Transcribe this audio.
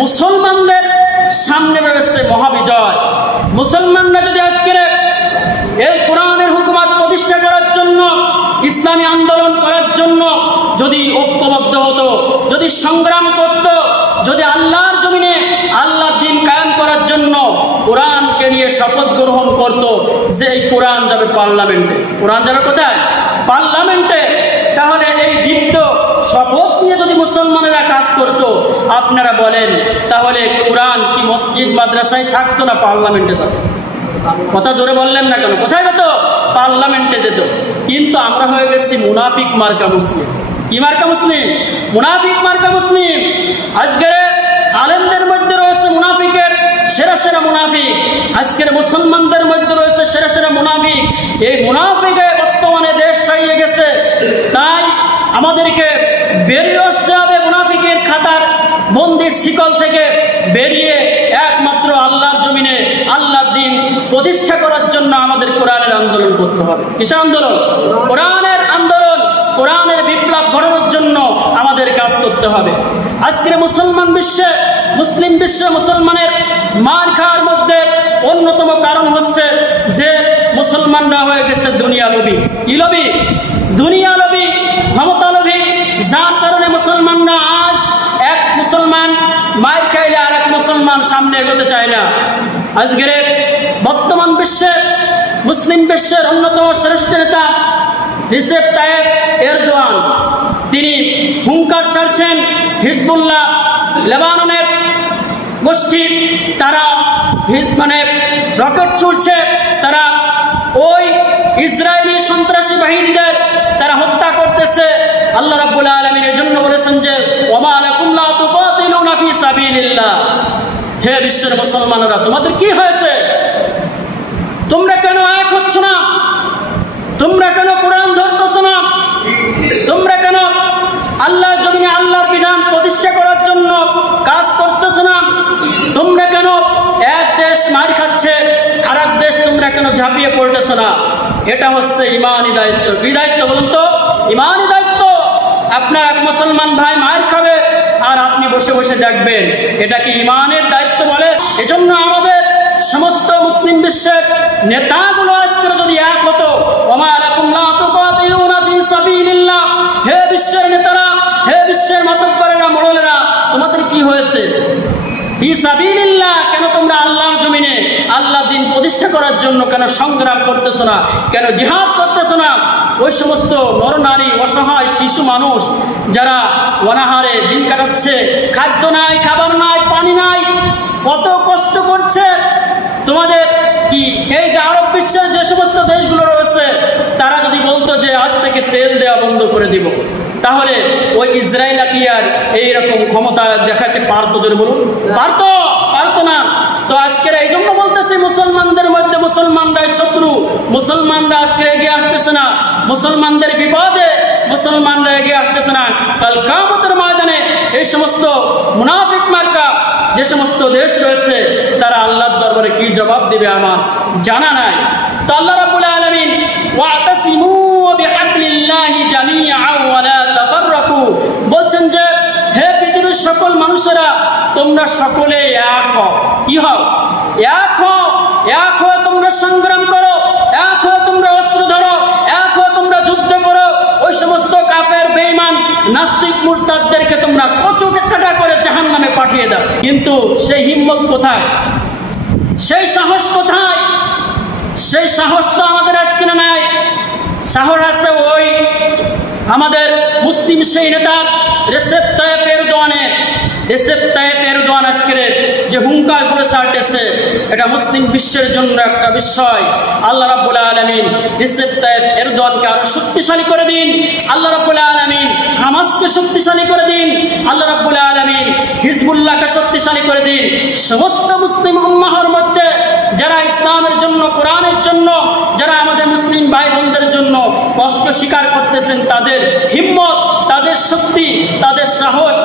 মুসলমানদের সামনে রয়েছে মহাবিজয়। মুসলমানরা যদি আজকের এই কোরআনের হুকুমত প্রতিষ্ঠা করার জন্য, ইসলামী আন্দোলন করার জন্য যদি ঐক্যবদ্ধ হতো, যদি সংগ্রাম করত, যদি আল্লাহর জমিনে আল্লাহর দ্বীন কায়েম করার জন্য কোরআনকে নিয়ে শপথ গ্রহণ করত যে এই কোরআন যাবে পার্লামেন্টে, কোরআন যাবে কোথায়? পার্লামেন্টে। তাহলে এই দীপ্ত শপথ নিয়ে যদি মুসলমানেরা কাজ করত, আপনারা বলেন তাহলে কোরআন কি মসজিদ মাদ্রাসায় থাকতো না পার্লামেন্টে যেত? কথা জোরে বললেন না কেন? কোথায় যেত? পার্লামেন্টে যেত। কিন্তু আমরা হয়ে গেছি মুনাফিক মার্কা মুসলিম। কি মার্কা মুসলিম? মুনাফিক মার্কা মুসলিম। আজকের আলেমদের মধ্যে রয়েছে মুনাফিকের সেরা সেরা মুনাফিক, আজকের মুসলমানদের মধ্যে রয়েছে সেরা সেরা মুনাফিক। এই মুনাফিকে বর্তমানে দেশ ছাড়িয়ে গেছে। তাই আমাদেরকে বেরিয়ে আসতে হবে মুনাফিকের খাতার বন্দির শিকল থেকে বেরিয়ে একমাত্র আল্লাহর জমিনে আল্লাহর দ্বীন প্রতিষ্ঠা করার জন্য আমাদের কোরআনের আন্দোলন করতে হবে। কিসের আন্দোলন? কোরআনের আন্দোলন। কোরআনের বিপ্লব ঘটানোর জন্য আমাদের কাজ করতে হবে। আজকের মুসলমান বিশ্বে, মুসলিম বিশ্বে মুসলমানের মার খাওয়ার মধ্যে অন্যতম কারণ হচ্ছে যে মুসলমানরা হয়ে গেছে দুনিয়া লোভী। কি লোভী? দুনিয়া লোভী, ক্ষমতা লোভী। যার কারণে মুসলমানরা আজ এক মুসলমান মার খাইলে আর এক মুসলমান সামনে এগোতে চায় না। আজকের বর্তমান বিশ্বে, মুসলিম বিশ্বের অন্যতম শ্রেষ্ঠ নেতা রিসেপ তাইয়েব এরদোয়ান, তিনি হুঙ্কার ছাড়ছেন হিজবুল্লাহ লেবাননের গোষ্ঠী, তারা রকেট ছুড়ছে, তারা ওই ইসরায়েলি সন্ত্রাসী বাহিনীদের তারা হত্যা করতেছে। আল্লাহ রাব্বুল আলামিন এর জন্য বলেছেন যে ওমা লাকুম লা তুকাতিলুনা ফি সাবিলিল্লাহ, হে বিশ্বের মুসলমানরা তোমাদের কি হয়েছে? তোমরা কেন এক হচ্ছ না? তোমরা কেন কোরআন ধরতেছ না? তোমরা কেন আল্লাহর জমিনে আল্লাহর বিধান প্রতিষ্ঠা করার জন্য কাজ করতেছ না? তোমরা কেন এক দেশ মার খাচ্ছে আর এক দেশ তোমরা কেন ঝাঁপিয়ে পড়তেছ না? এটা হচ্ছে ইমানি দায়িত্ব। কি দায়িত্ব বলুন তো? ইমানি দায়িত্ব। আপনার এক মুসলমান ভাই মার খাবে আর আপনি বসে বসে দেখবেন, এটা কি ইমানের দায়িত্ব বলে? এজন্য আমাদের সমস্ত মুসলিম বিশ্বের নেতাগুলো আজকে যদি এক হতো, ওমা লাকুম লা তুকাতিলুনা ফি সাবিলিল্লাহ, হে বিশ্বের নেতারা, হে বিশ্বের মাতব্বরেরা, মোড়লেরা, তোমাদের কি হয়েছে? ফি সাবিলিল্লাহ, কেন তোমরা আল্লাহর জমিনে আল্লাহর দ্বীন প্রতিষ্ঠা করার জন্য কেন সংগ্রাম করতেছো না? কেন জিহাদ করতেছো না? ওই সমস্ত নরনারী, অসহায় শিশু মানুষ যারা অনাহারে দিন কাটাচ্ছে, খাদ্য নাই, খাবার নাই, পানি নাই, কত কষ্ট করছে, তোমাদের কি এই যে আরব বিশ্বের যে সমস্ত দেশগুলো রয়েছে তারা যদি বলতো যে আজ থেকে তেল দেওয়া বন্ধ করে দিব, তাহলে ওই ইসরায়েল কি আর এইরকম ক্ষমতা দেখাতে পারতো? যদি বলুন, পারতো? পারতো না। তো আজকের এই জন্য বলতেছি মুসলমানদের মধ্যে মুসলমানরাই শত্রু, মুসলমানরা আজকে এগিয়ে আসতেছে না, মুসলমানদের বিপদে মুসলমানরা এগিয়ে আসতেছে না। কাল কিয়ামতের ময়দানে এই সমস্ত মুনাফিক মার্কা যে সমস্ত দেশ রয়েছে তারা আল্লাহর দরবারে কি জবাব দিবে আমার জানা নাই। তো আল্লাহ রাব্বুল আলামিন ওয়াতাসিমু বিহাবলিল্লাহি জামিআন ওয়া লা তাফাররাকু বলছেন যে হে পৃথিবীর সকল মানুষেরা তোমরা সকলে এক হও। কি হও? এক হও। এক হয়ে তোমরা সংগ্রাম করো, এক হয়ে তোমরা অস্ত্র ধরো, এক হয়ে তোমরা যুদ্ধ করো। ওই সমস্ত কাফের, বেঈমান, নাস্তিক, মুরতাদদেরকে তোমরা কচু কাটা করে জাহান্নামে পাঠিয়ে দাও। কিন্তু সেই হিম্মত কোথায়? সেই সাহস কোথায়? সেই সাহস তো আমাদের আজকে নাই। সাহস আছে ওই আমাদের মুসলিম সেই নেতা রিসেপ তাইয়েব এরদোয়ানের। রিসেপ তাইয়েব এরদোয়ান আজকের যে হুঙ্কারগুলো ছাড়তেছে এটা মুসলিম বিশ্বের জন্য একটা বিষয়। আল্লাহ রাব্বুল আলামিন রিসেপ তাইয়েব এরদোয়ানকে আরো শক্তিশালী করে দিন। আল্লাহ রাব্বুল আলামিন হামাসকে শক্তিশালী করে দিন। আল্লাহ রাব্বুল আলামিন হিজবুল্লাহকে শক্তিশালী করে দিন। সমস্ত মুসলিম উম্মাহর মধ্যে যারা ইসলামের জন্য, কোরআনের জন্য, যারা আমাদের মুসলিম ভাই বোনদের জন্য কষ্ট স্বীকার করতেছেন, তাদের হিম্মত, তাদের শক্তি, তাদের সাহস